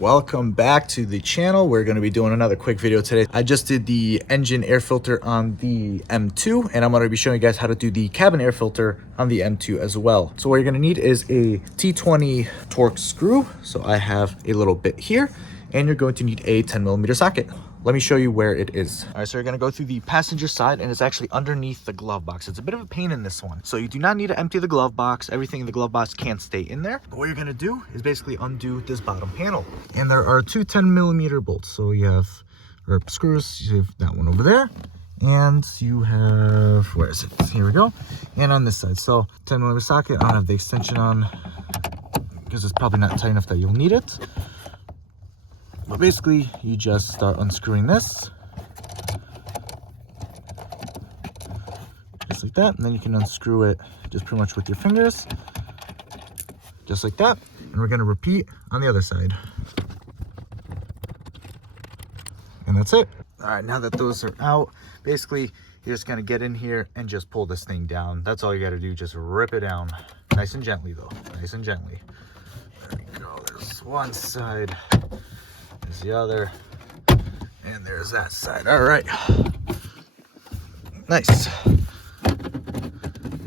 Welcome back to the channel. We're going to be doing another quick video today. I just did the engine air filter on the M2, and I'm going to be showing you guys how to do the cabin air filter on the M2 as well. So what you're going to need is a T20 Torx screw. So I have a little bit here, and you're going to need a 10mm socket. Let me show you where it is. All right, so you're gonna go through the passenger side, and it's actually underneath the glove box. It's a bit of a pain in this one. So you do not need to empty the glove box. Everything in the glove box can stay in there. But what you're gonna do is basically undo this bottom panel. And there are two 10mm bolts. So you have, or screws, you have that one over there. And you have, where is it? Here we go. And on this side, so 10mm socket, I don't have the extension on because it's probably not tight enough that you'll need it. But basically, you just start unscrewing this, just like that, and then you can unscrew it just pretty much with your fingers, just like that. And we're gonna repeat on the other side. And that's it. All right, now that those are out, basically, you're just gonna get in here and just pull this thing down. That's all you gotta do, just rip it down. Nice and gently though, nice and gently. There we go, there's one side. There's the other, and there's that side. All right, nice,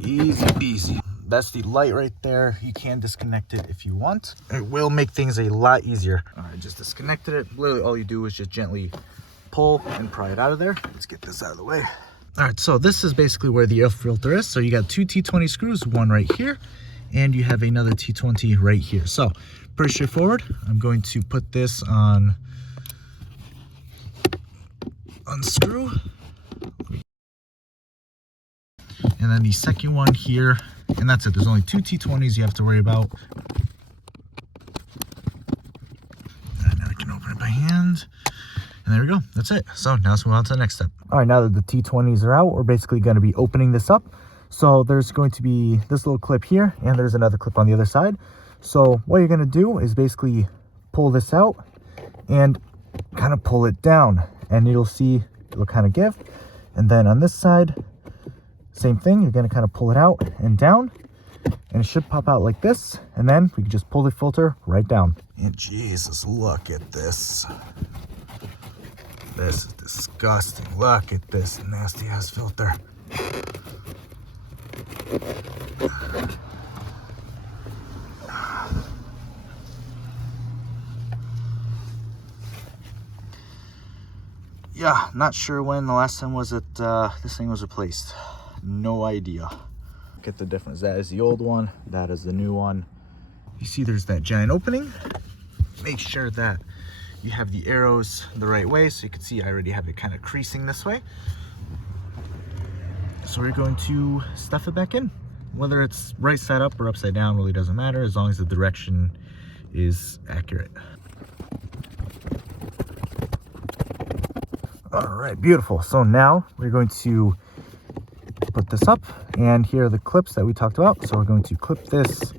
easy peasy. That's the light right there. You can disconnect it if you want. It will make things a lot easier. All right, just disconnected it. Literally all you do is just gently pull and pry it out of there. Let's get this out of the way. All right, so this is basically where the air filter is. So you got two T20 screws, one right here, and you have another T20 right here. So pretty straightforward. I'm going to put this on unscrew, and then the second one here, and that's it. There's only two T20s you have to worry about. And now I can open it by hand, and there we go. That's it. So now let's move on to the next step. All right, now that the T20s are out, we're basically going to be opening this up. So there's going to be this little clip here, and there's another clip on the other side. So what you're going to do is basically pull this out and kind of pull it down, and you'll see it'll kind of give. And then on this side, same thing. You're going to kind of pull it out and down, and it should pop out like this. And then we can just pull the filter right down. And Jesus, look at this. This is disgusting. Look at this nasty ass filter. Yeah, not sure when the last time was that this thing was replaced. No idea. Look at the difference. That is the old one. That is the new one. You see there's that giant opening. Make sure that you have the arrows the right way. So you can see I already have it kind of creasing this way. So we're going to stuff it back in. Whether it's right side up or upside down really doesn't matter, as long as the direction is accurate. All right, beautiful. So now we're going to put this up, and here are the clips that we talked about. So we're going to clip this.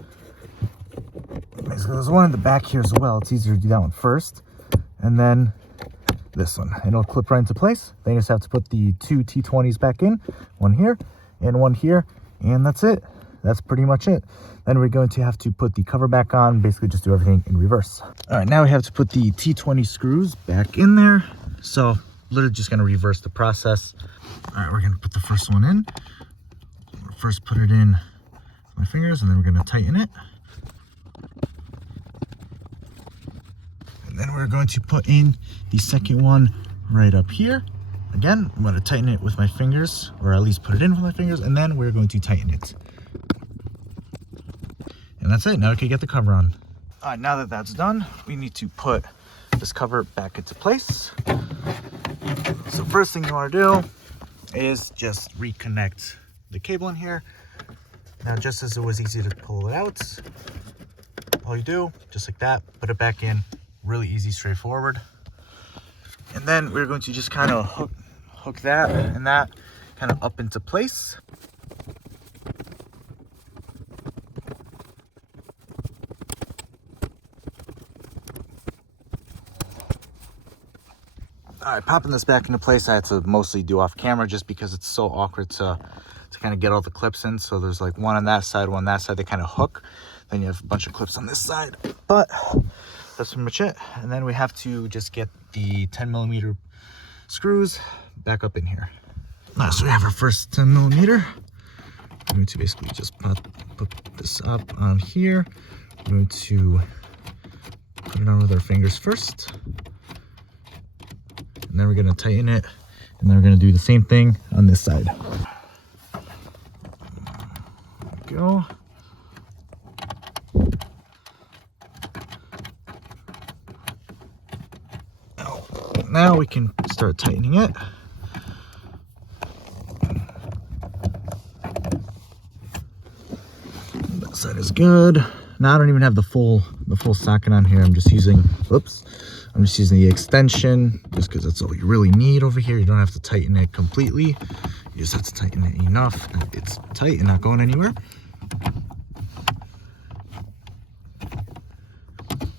There's one in the back here as well. It's easier to do that one first, and then this one. And it'll clip right into place. Then you just have to put the two T20s back in, one here and one here, and that's it. That's pretty much it. Then we're going to have to put the cover back on, basically just do everything in reverse. All right, now we have to put the T20 screws back in there. So literally just going to reverse the process. All right, we're going to put the first one in. First put it in with my fingers, and then we're going to tighten it. And then we're going to put in the second one right up here. Again, I'm going to tighten it with my fingers, or at least put it in with my fingers, and then we're going to tighten it. And that's it. Now we can get the cover on. All right, now that that's done, we need to put this cover back into place. So first thing you want to do is just reconnect the cable in here. Now, just as it was easy to pull it out, all you do, just like that, put it back in. Really easy, straightforward. And then we're going to just kind of hook that and that kind of up into place. All right, popping this back into place, I had to mostly do off camera just because it's so awkward to kind of get all the clips in. So there's like one on that side, one on that side, they kind of hook. Then you have a bunch of clips on this side. But that's pretty much it. And then we have to just get the 10mm screws back up in here. All right, so we have our first 10mm. I'm going to basically just put this up on here. I'm going to put it on with our fingers first. And then we're going to tighten it. And then we're going to do the same thing on this side. There we go. Now we can start tightening it. That side is good. Now I don't even have the full socket on here. I'm just using, I'm just using the extension just because that's all you really need over here. You don't have to tighten it completely. You just have to tighten it enough that it's tight and not going anywhere.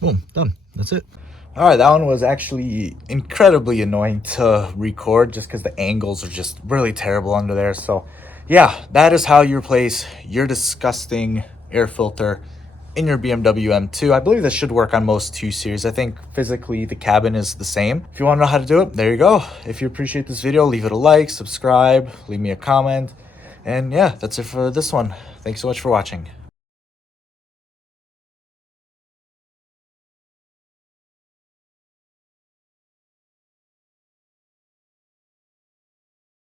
Boom, done. That's it. All right, that one was actually incredibly annoying to record just because the angles are just really terrible under there. So yeah, that is how you replace your disgusting air filter in your BMW M2. I believe this should work on most 2 Series. I think physically the cabin is the same. If you want to know how to do it, there you go. If you appreciate this video, leave it a like, subscribe, leave me a comment. And yeah, that's it for this one. Thanks so much for watching.